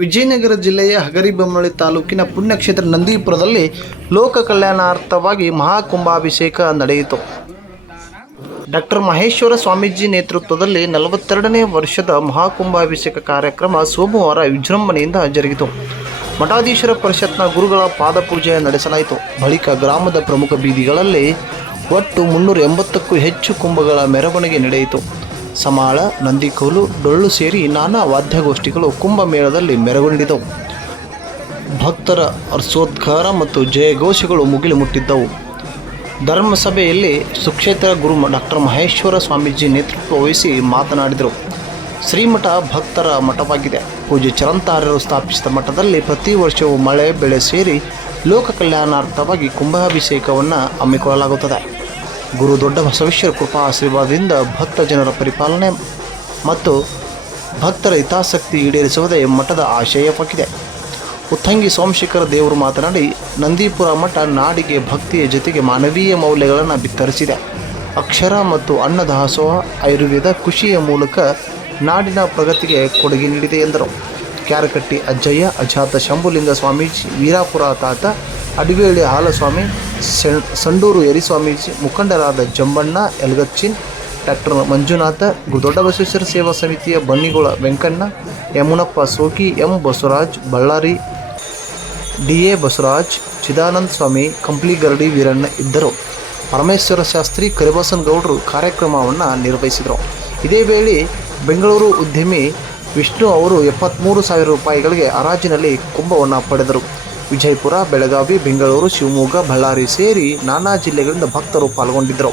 ವಿಜಯನಗರ ಜಿಲ್ಲೆಯ ಹಗರಿಬೊಮ್ಮಳಿ ತಾಲೂಕಿನ ಪುಣ್ಯಕ್ಷೇತ್ರ ನಂದೀಪುರದಲ್ಲಿ ಲೋಕ ಕಲ್ಯಾಣಾರ್ಥವಾಗಿ ಮಹಾಕುಂಭಾಭಿಷೇಕ ನಡೆಯಿತು. ಡಾಕ್ಟರ್ ಮಹೇಶ್ವರ ಸ್ವಾಮೀಜಿ ನೇತೃತ್ವದಲ್ಲಿ ನಲವತ್ತೆರಡನೇ ವರ್ಷದ ಮಹಾಕುಂಭಾಭಿಷೇಕ ಕಾರ್ಯಕ್ರಮ ಸೋಮವಾರ ವಿಜೃಂಭಣೆಯಿಂದ ಜರುಗಿತು. ಮಠಾಧೀಶರ ಪರಿಷತ್ನ ಗುರುಗಳ ಪಾದಪೂಜೆ ನಡೆಸಲಾಯಿತು. ಬಳಿಕ ಗ್ರಾಮದ ಪ್ರಮುಖ ಬೀದಿಗಳಲ್ಲಿ ಒಟ್ಟು ಮುನ್ನೂರ ಎಂಬತ್ತಕ್ಕೂ ಹೆಚ್ಚು ಕುಂಭಗಳ ಮೆರವಣಿಗೆ ನಡೆಯಿತು. ಸಮಾಳ, ನಂದಿಕೋಲು, ಡೊಳ್ಳು ಸೇರಿ ನಾನಾ ವಾದ್ಯಗೋಷ್ಠಿಗಳು ಕುಂಭಮೇಳದಲ್ಲಿ ಮೆರಗೊಂಡಿದ್ದವು. ಭಕ್ತರ ಹರ್ಷೋದ್ಗಾರ ಮತ್ತು ಜಯಘೋಷಗಳು ಮುಗಿಲು ಮುಟ್ಟಿದ್ದವು. ಧರ್ಮಸಭೆಯಲ್ಲಿ ಸುಕ್ಷೇತ್ರ ಗುರು ಡಾಕ್ಟರ್ ಮಹೇಶ್ವರ ಸ್ವಾಮೀಜಿ ನೇತೃತ್ವ ವಹಿಸಿ ಮಾತನಾಡಿದರು. ಶ್ರೀಮಠ ಭಕ್ತರ ಮಠವಾಗಿದೆ. ಪೂಜೆ ಚರಂತಾರ್ಯರು ಸ್ಥಾಪಿಸಿದ ಮಠದಲ್ಲಿ ಪ್ರತಿ ವರ್ಷವೂ ಮಳೆ, ಬೆಳೆ ಸೇರಿ ಲೋಕ ಕಲ್ಯಾಣಾರ್ಥವಾಗಿ ಕುಂಭಾಭಿಷೇಕವನ್ನು ಹಮ್ಮಿಕೊಳ್ಳಲಾಗುತ್ತದೆ. ಗುರು ದೊಡ್ಡ ಬಸವೇಶ್ವರ ಕೃಪಾ ಆಶೀರ್ವಾದದಿಂದ ಭಕ್ತ ಜನರ ಪರಿಪಾಲನೆ ಮತ್ತು ಭಕ್ತರ ಹಿತಾಸಕ್ತಿ ಈಡೇರಿಸುವುದೇ ಮಠದ ಆಶಯವಾಗಿದೆ ಉತ್ತಂಗಿ ಸೋಮಶೇಖರ ದೇವರು ಮಾತನಾಡಿ, ನಂದೀಪುರ ಮಠ ನಾಡಿಗೆ ಭಕ್ತಿಯ ಜೊತೆಗೆ ಮಾನವೀಯ ಮೌಲ್ಯಗಳನ್ನು ಬಿತ್ತರಿಸಿದೆ. ಅಕ್ಷರ ಮತ್ತು ಅನ್ನದಾಸೋಹ, ಆಯುರ್ವೇದ, ಕೃಷಿಯ ಮೂಲಕ ನಾಡಿನ ಪ್ರಗತಿಗೆ ಕೊಡುಗೆ ನೀಡಿದೆ ಎಂದರು. ಕ್ಯಾರಕಟ್ಟಿ ಅಜ್ಜಯ್ಯ, ಅಜಾತ ಶಂಭುಲಿಂಗ ಸ್ವಾಮೀಜಿ, ವೀರಾಪುರ ತಾತ ಅಡಿವೇಳಿ ಹಾಲಸ್ವಾಮಿ ಸಂಡೂರು ಯರಿಸ್ವಾಮೀಜಿ ಮುಖಂಡರಾದ ಜಂಬಣ್ಣ, ಎಲ್ಗಚ್ಚಿನ್, ಡಾಕ್ಟರ್ ಮಂಜುನಾಥ ದೊಡ್ಡಬಸವೇಶ್ವರ ದೊಡ್ಡ ಬಸವೇಶ್ವರ ಸೇವಾ ಸಮಿತಿಯ Bannigola Venkanna, Yamunappa Soki, M Basavaraj, Ballari D A Basavaraj, Chidananda Swami Kampligaradi Veeranna ಇದ್ದರು. ಪರಮೇಶ್ವರ ಶಾಸ್ತ್ರಿ ಕರಿಬಸನ್ ಗೌಡರು ಕಾರ್ಯಕ್ರಮವನ್ನು ನಿರ್ವಹಿಸಿದರು. ಇದೇ ವೇಳೆ ಬೆಂಗಳೂರು ಉದ್ಯಮಿ ವಿಷ್ಣು ಅವರು ಎಪ್ಪತ್ತ್ಮೂರು ಸಾವಿರ ರೂಪಾಯಿಗಳಿಗೆ ಹರಾಜಿನಲ್ಲಿ ಕುಂಭವನ್ನು ಪಡೆದರು. ವಿಜಯಪುರ, ಬೆಳಗಾವಿ, ಬೆಂಗಳೂರು, ಶಿವಮೊಗ್ಗ, ಬಳ್ಳಾರಿ ಸೇರಿ ನಾನಾ ಜಿಲ್ಲೆಗಳಿಂದ ಭಕ್ತರು ಪಾಲ್ಗೊಂಡಿದ್ದರು.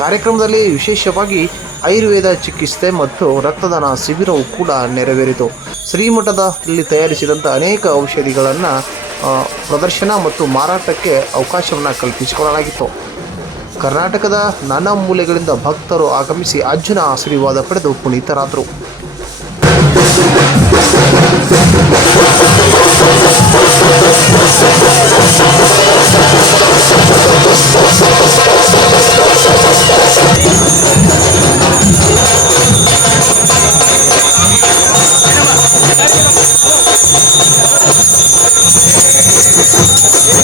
ಕಾರ್ಯಕ್ರಮದಲ್ಲಿ ವಿಶೇಷವಾಗಿ ಆಯುರ್ವೇದ ಚಿಕಿತ್ಸೆ ಮತ್ತು ರಕ್ತದಾನ ಶಿಬಿರವು ಕೂಡ ನೆರವೇರಿತು. ಶ್ರೀಮಠದಲ್ಲಿ ತಯಾರಿಸಿದಂಥ ಅನೇಕ ಔಷಧಿಗಳನ್ನು ಪ್ರದರ್ಶನ ಮತ್ತು ಮಾರಾಟಕ್ಕೆ ಅವಕಾಶವನ್ನು ಕಲ್ಪಿಸಿಕೊಡಲಾಗಿತ್ತು. ಕರ್ನಾಟಕದ ನಾನಾ ಮೂಲೆಗಳಿಂದ ಭಕ್ತರು ಆಗಮಿಸಿ ಅಜ್ಜನ ಆಶೀರ್ವಾದ ಪಡೆದು ಪುನೀತರಾದರು. Yeah,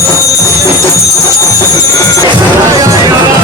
yeah, yeah.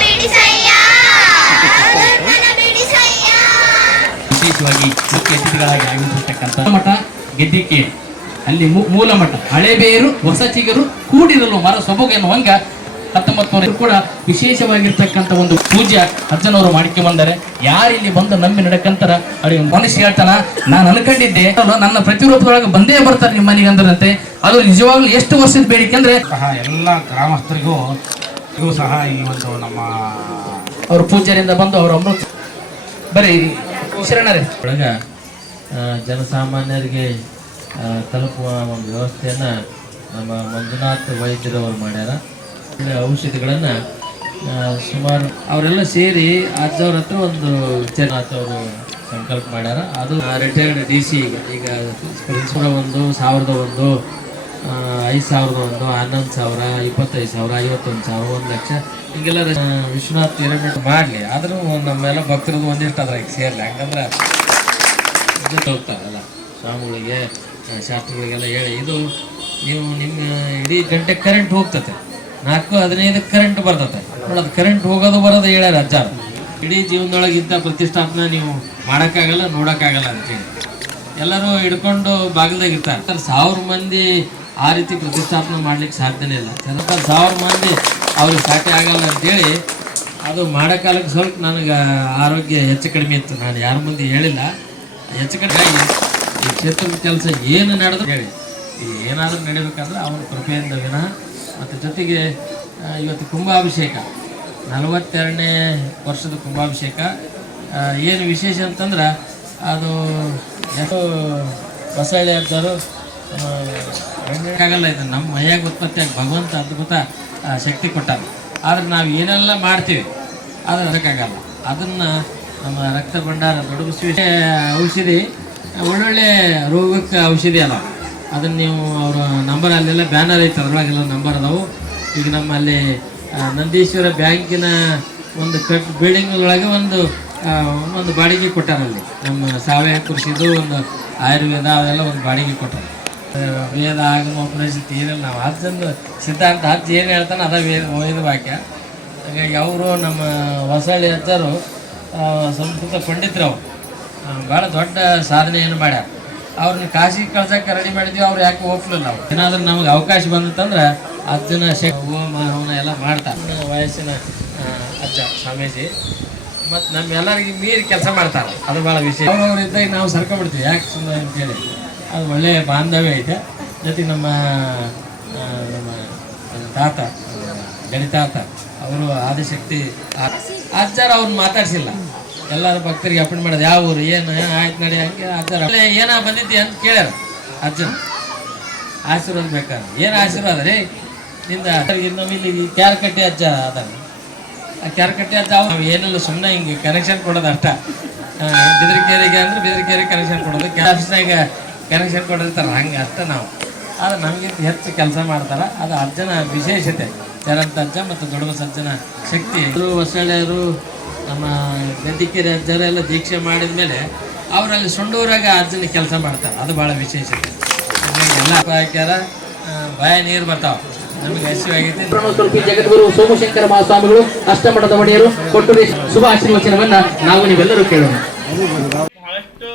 ಬಿಡಿಸಯ್ಯ ದುರ್ಮನ ಬಿಡಿಸಯ್ಯ ವಿಶೇಷವಾಗಿ ಮುಖ್ಯ ಅತಿಥಿಗಳಾಗಿ ಆಗಮಿಸಿರ್ತಕ್ಕಂಥ ಮಠ ಗೆದ್ದಿಕೆ ಅಲ್ಲಿ ಮೂ- ಮೂಲ ಮಠ. ಹಳೆಬೇರು ಹೊಸ ಚಿಗರು ಕೂಡಿರಲು ಮರ ಸೊಬಗು ಎನ್ನುವಂಗ ಹತ್ತೊಂಬತ್ತು ನೂರ ಕೂಡ ವಿಶೇಷವಾಗಿರ್ತಕ್ಕಂಥ ಒಂದು ಪೂಜೆ ಅಜ್ಜನವರು ಮಾಡಿಕೆ ಬಂದರೆ. ಯಾರು ಇಲ್ಲಿ ಬಂದು ನಂಬಿ ನಡಕಂತಾರ? ಅವ್ರಿಗೆ ಮನುಷ್ಯ ಹೇಳ್ತಾನ ನಾನು ಅನ್ಕೊಂಡಿದ್ದೆ. ನನ್ನ ಪ್ರತಿರೂಪದೊಳಗೆ ಬಂದೇ ಬರ್ತಾರೆ ನಿಮ್ಮ ಮನೆಗೆ ಅಂದ್ರಂತೆ. ಅದು ನಿಜವಾಗ್ಲೂ ಎಷ್ಟು ವರ್ಷದ ಬೇಡಿಕೆ ಅಂದ್ರೆ? ಸಹ ಎಲ್ಲ ಗ್ರಾಮಸ್ಥರಿಗೂ ಇವು ಸಹ ಈ ಒಂದು ನಮ್ಮ ಅವ್ರ ಪೂಜೆಯಿಂದ ಬಂದು ಅವ್ರ ಅಮೃತ ಬರೀ ಶರಣರೇ. ಒಳಗ ಜನಸಾಮಾನ್ಯರಿಗೆ ತಲುಪುವ ಒಂದು ವ್ಯವಸ್ಥೆಯನ್ನು ನಮ್ಮ ಮಂಜುನಾಥ್ ವೈದ್ಯರವರು ಮಾಡ್ಯಾರ. ಔಷಧಿಗಳನ್ನು ಸುಮಾರು ಅವರೆಲ್ಲ ಸೇರಿ ಅಜ್ಜವ್ರ ಹತ್ರ ಒಂದು ಚೆನ್ನಾಥ್ ಅವರು ಸಂಕಲ್ಪ ಮಾಡ್ಯಾರ. ಅದು ರಿಟೈರ್ಡ್ ಡಿ ಸಿ ಈಗ ಪ್ರಿನ್ಸಿಪಲ್ ಒಂದು, ಸಾವಿರದ ಒಂದು ಐದು ಸಾವಿರದ ಒಂದು, ಹನ್ನೊಂದು ಸಾವಿರ, ಇಪ್ಪತ್ತೈದು ಸಾವಿರ, ಐವತ್ತೊಂದು ಸಾವಿರ, ಒಂದು ಲಕ್ಷ. ಹಿಂಗೆಲ್ಲ ವಿಶ್ವನಾಥ್ ಹಿರೇಮಠ ಮಾಡಲಿ. ಆದರೂ ನಮ್ಮೆಲ್ಲ ಭಕ್ತರದ್ದು ಒಂದಿಷ್ಟು ಅದ್ರಾಗ ಸೇರಲಿ. ಹಂಗಂದ್ರೆ ಹೋಗ್ತಾರಲ್ಲ ಸ್ವಾಮಿಗಳಿಗೆ. ಶಾಸ್ತ್ರಿಗಳಿಗೆಲ್ಲ ಹೇಳಿ, ಇದು ನೀವು ನಿಮ್ಮ ಇಡೀ ಗಂಟೆ ಕರೆಂಟ್ ಹೋಗ್ತತೆ. ನಾಲ್ಕು ಹದಿನೈದಕ್ಕೆ ಕರೆಂಟ್ ಬರ್ತತೆ. ನೋಡೋದು ಕರೆಂಟ್ ಹೋಗೋದು ಬರೋದು ಹೇಳ್ಯಾರ ಅಜ್ಜ ಇಡೀ ಜೀವನದೊಳಗೆ ಇಂಥ ಪ್ರತಿಷ್ಠಾಪನ ನೀವು ಮಾಡೋಕ್ಕಾಗಲ್ಲ, ನೋಡೋಕ್ಕಾಗಲ್ಲ ಅಂತೇಳಿ ಎಲ್ಲರೂ ಹಿಡ್ಕೊಂಡು ಇರ್ತಾರೆ ಸಾವಿರ ಮಂದಿ ಆ ರೀತಿ ಪ್ರತಿಷ್ಠಾಪನೆ ಮಾಡ್ಲಿಕ್ಕೆ ಸಾಧ್ಯನೇ ಇಲ್ಲ. ಚಂದ್ರಪ್ಪ ಸಾವಿರ ಮಂದಿ ಅವ್ರಿಗೆ ಸಾಧ್ಯ ಆಗಲ್ಲ ಅಂತೇಳಿ ಅದು ಮಾಡೋ ಕಾಲಕ್ಕೆ ಸ್ವಲ್ಪ ನನಗೆ ಆರೋಗ್ಯ ಹೆಚ್ಚು ಕಡಿಮೆ ಇತ್ತು. ನಾನು ಯಾರ ಮುಂದೆ ಹೇಳಿಲ್ಲ. ಹೆಚ್ಚು ಕಡಿಮೆ ಈ ಕೆಲಸ ಏನು ನಡೆದ್ರು ಹೇಳಿ. ಏನಾದರೂ ನಡೀಬೇಕಂದ್ರೆ ಅವನ ಕೃಪೆಯಿಂದ ವಿನಃ ಮತ್ತು ಜೊತೆಗೆ ಇವತ್ತು ಕುಂಭಾಭಿಷೇಕ, ನಲವತ್ತೆರಡನೇ ವರ್ಷದ ಕುಂಭಾಭಿಷೇಕ. ಏನು ವಿಶೇಷ ಅಂತಂದ್ರೆ, ಅದು ಯಾಕೋ ಬಸಳೆ ಅಂತಾರು ಆಗಲ್ಲ ಇದು, ನಮ್ಮ ಮೈಯಾಗ ಉತ್ಪತ್ತಿಯಾಗಿ ಭಗವಂತ ಅದ್ಭುತ ಶಕ್ತಿ ಕೊಟ್ಟಾನ ಆದ್ರೆ ನಾವು ಏನೆಲ್ಲ ಮಾಡ್ತೀವಿ, ಆದ್ರೆ ಅದಕ್ಕಾಗಲ್ಲ. ಅದನ್ನು ನಮ್ಮ ರಕ್ತ ಭಂಡಾರ ದೊಡ್ಡ ಬಸವಿ ಔಷಧಿ ಒಳ್ಳೊಳ್ಳೆ ರೋಗಕ್ಕೆ ಔಷಧಿ ಅಲ್ಲ. ಅದನ್ನು ನೀವು ಅವರ ನಂಬರ್ ಅಲ್ಲೆಲ್ಲ ಬ್ಯಾನರ್ ಐತೆ ಅದರೊಳಗೆಲ್ಲ ನಂಬರ್ ಅದಾವು. ಈಗ ನಮ್ಮಲ್ಲಿ ನಂದೀಶ್ವರ ಬ್ಯಾಂಕಿನ ಒಂದು ಕಟ್ ಬಿಲ್ಡಿಂಗ್ ಒಳಗೆ ಒಂದು ಒಂದು ಬಾಡಿಗೆ ಕೊಟ್ಟಾರಲ್ಲಿ ನಮ್ಮ ಸಾವಯವ ಕೃಷಿದು ಒಂದು ಆಯುರ್ವೇದ ಅದೆಲ್ಲ ಒಂದು ಬಾಡಿಗೆ ಕೊಟ್ಟರು. ವೇದ ಆಗಮ ಉಪನಿಷತ್ ಏನಿಲ್ಲ ನಾವು ಹಚ್ಚಂದು ಸಿದ್ಧಾಂತ ಹಚ್ಚಿ ಏನು ಹೇಳ್ತಾನೆ ಅದ ವೇದ ವೇದ ವಾಕ್ಯ. ಹಾಗಾಗಿ ಅವರು ನಮ್ಮ ಹೊಸಳ್ಳಿ ಆ, ಸಂಸ್ಕೃತ ಪಂಡಿತರು ಅವರು. ಭಾಳ ದೊಡ್ಡ ಸಾಧನೆಯನ್ನು ಮಾಡ್ಯಾರ. ಅವ್ರನ್ನ ಕಾಶಿಗೆ ಕಳ್ಸಕ್ಕೆ ರೆಡಿ ಮಾಡಿದ್ವಿ ಅವ್ರು ಯಾಕೆ ಹೋಗ್ಲಿಲ್ಲ ನಾವು. ಏನಾದ್ರೂ ನಮ್ಗೆ ಅವಕಾಶ ಬಂತಂದ್ರೆ ಅಜ್ಜನ ಶಕ್ ಹೋಮ ಹವನ ಎಲ್ಲ ಮಾಡ್ತಾರೆ. ವಯಸ್ಸಿನ ಅಜ್ಜ ಸ್ವಾಮೀಜಿ ಮತ್ತು ನಮ್ಮೆಲ್ಲರಿಗೆ ಮೀರಿ ಕೆಲಸ ಮಾಡ್ತಾರೆ. ಅದು ಭಾಳ ವಿಷಯ ಅವ್ರವ್ರು ಇದ್ದಾಗ ನಾವು ಸರ್ಕೊಂಡ್ಬಿಡ್ತೀವಿ ಯಾಕೆ ಸುಮ್ಮನೆ ಅಂತೇಳಿ. ಅದು ಒಳ್ಳೆಯ ಬಾಂಧವ್ಯ ಐತೆ. ಜೊತೆಗೆ ನಮ್ಮ ನಮ್ಮ ತಾತ ಗಣಿತಾತ ಅವರು ಆದಿಶಕ್ತಿ ಆಚಾರ ಅಜ್ಜಾರ ಅವ್ರನ್ನ ಮಾತಾಡ್ಸಿಲ್ಲ. ಎಲ್ಲರ ಭಕ್ತರಿಗೆ ಅಪ್ಪಣೆ ಮಾಡೋದು. ಯಾವ ಊರು? ಏನು? ಆಯ್ತು ನಡಿ. ಹಂಗೆ ಆಚಾರ ಏನ ಬಂದಿದ್ದಿ ಅಂತ ಕೇಳ್ಯಾರ ಅರ್ಜುನ್. ಆಶೀರ್ವಾದ ಬೇಕಾದ್ರೆ. ಏನು ಆಶೀರ್ವಾದ ರೀ? ನಿಂದ ನಮ್ಮ ಇಲ್ಲಿ ಕ್ಯಾರ್ ಕಟ್ಟೆ ಅಜ್ಜ ಅದ ಆ ಕ್ಯಾರ್ ಕಟ್ಟಿ ಅಜ್ಜ ಅವ ಏನಿಲ್ಲ ಸುಮ್ಮನೆ ಹಿಂಗೆ ಕನೆಕ್ಷನ್ ಕೊಡೋದು ಅಷ್ಟ ಬಿದರಕೆರೆಗೆ ಅಂದ್ರೆ ಬಿದರಕೆರೆ ಕನೆಕ್ಷನ್ ಕೊಡೋದು. ಆಫೀಸ್ನಾಗ ಕನೆಕ್ಷನ್ ಕೊಡಿರ್ತಾರೆ ಹಂಗೆ ಅಷ್ಟೇ ನಾವು. ಆದ್ರೆ ನಮಗಿಂತ ಹೆಚ್ಚು ಕೆಲಸ ಮಾಡ್ತಾರೆ. ಅದು ಅಜ್ಜನ ವಿಶೇಷತೆ. ಚರಂತ ಅಜ್ಜ ಮತ್ತು ದೊಡ್ಡ ಸಜ್ಜನ ಶಕ್ತಿ. ಇವರು ಹೊಸಳ್ಳಿಯವರು ನಮ್ಮ ಗದ್ದಿಕೆರೆ ಅಜ್ಜರೆಲ್ಲ ದೀಕ್ಷೆ ಮಾಡಿದ ಮೇಲೆ ಅವರಲ್ಲಿ ಸೊಂಡೂರಾಗ ಅರ್ಜುನ ಕೆಲಸ ಮಾಡ್ತಾರೆ ಅದು ಭಾಳ ವಿಶೇಷತೆ ಎಲ್ಲ ಹಾಕ್ಯಾರ ಭಯ ಬಾಯ ನೀರು ಬರ್ತಾವ. ನಮಗೆ ಸ್ವಲ್ಪ ಜಗದ್ಗುರು ಸೋಮಶಂಕರ ಮಹಾಸ್ವಾಮಿಗಳು ಅಷ್ಟಮಠದ ಒಡೆಯರು ಕೊಟ್ಟು ಶುಭ ಆಶೀರ್ವಚನವನ್ನ ನಾವು ನೀವೆಲ್ಲರೂ ಕೇಳೋಣ. ಬಹಳಷ್ಟು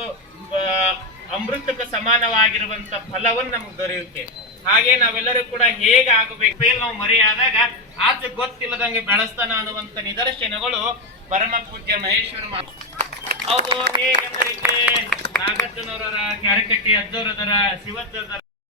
ಅಮೃತಕ್ಕೆ ಸಮಾನವಾಗಿರುವಂತ ಫಲವನ್ನು ನಮ್ಗೆ ದೊರೆಯುತ್ತೆ. ಹಾಗೆ ನಾವೆಲ್ಲರೂ ಕೂಡ ಹೇಗೆ ಆಗಬೇಕು ನಾವು ಮರೆಯಾದಾಗ ಆತ ಗೊತ್ತಿಲ್ಲದಂಗೆ ಬೆಳೆಸ್ತಾನ ಅನ್ನುವಂತ ನಿದರ್ಶನಗಳು ಪರಮ ಪೂಜ್ಯ ಮಹೇಶ್ವರ ಹೌದು ಹೇಗೆಂದರೆ ನಾಗಾರ್ಜುನವರ ಕ್ಯಾರಕಟ್ಟಿ ಅಜ್ಜವರದರ ಶಿವಜ್ಜರ